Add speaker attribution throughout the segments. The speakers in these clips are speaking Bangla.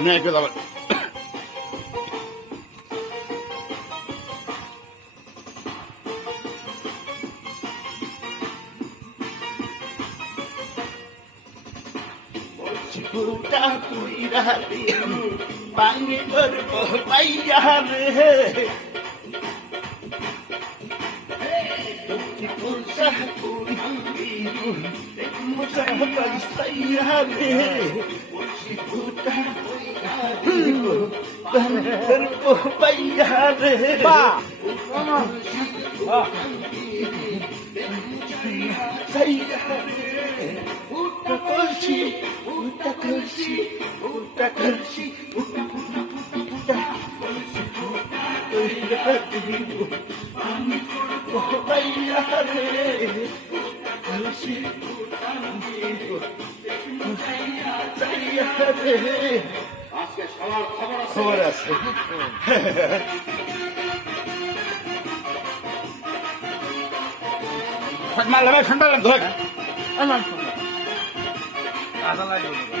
Speaker 1: আমি একবার আবার চিকুটা কুইরা রে পানি করব পাইয়া রে চিকুটা কুইরা পাইয়া রে করব পাইয়া রে
Speaker 2: বা
Speaker 1: উটা উটা করছি উটা করছি উটা উটা খবর আছে। মারলাম ঠান্ডা ধর।
Speaker 2: আদা লাগবে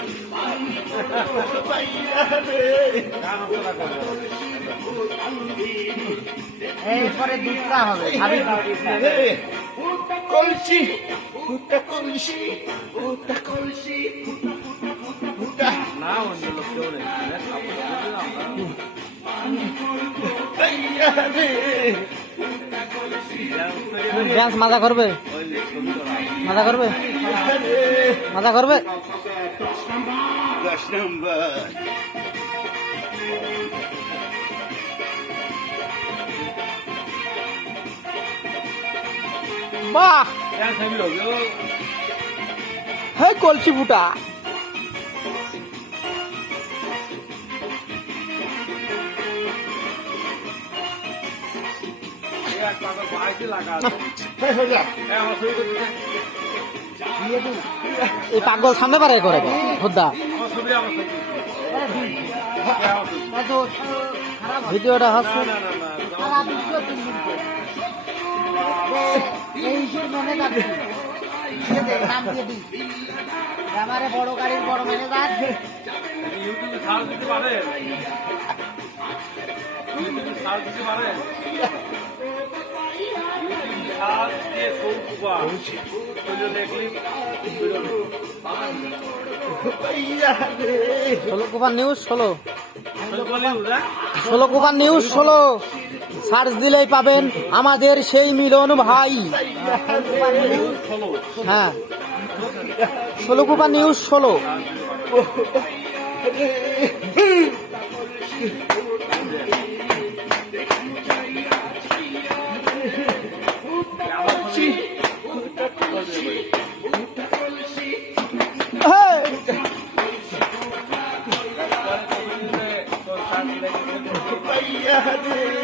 Speaker 2: এরপরে দুধটা হবে।
Speaker 1: কলসি উটা কলসি উটা কলসি উটা
Speaker 2: না অন্য লোক কেউ নেই
Speaker 1: রে
Speaker 3: ড্যান্স করবে? মাজা করবে? মাজা করবে?
Speaker 1: দশ নম্বর
Speaker 3: বাহ! হে কলসি ফুটা।
Speaker 1: হয়ে হয়ে
Speaker 3: এই পাগল সামনে পারে করে হোদ্দা। ভিডিওটা
Speaker 2: আমারে বড় গাড়ির বড় ম্যানেজার
Speaker 4: ইউটিউবে সার্চ দিতে পারে ইউটিউবে সার্চ দিতে পারে
Speaker 3: ষোলো কুপার নিউজ ষোলো। সার্চ দিলেই পাবেন আমাদের সেই মিলন ভাই। হ্যাঁ। ষোলো কুপার নিউজ ষোলো।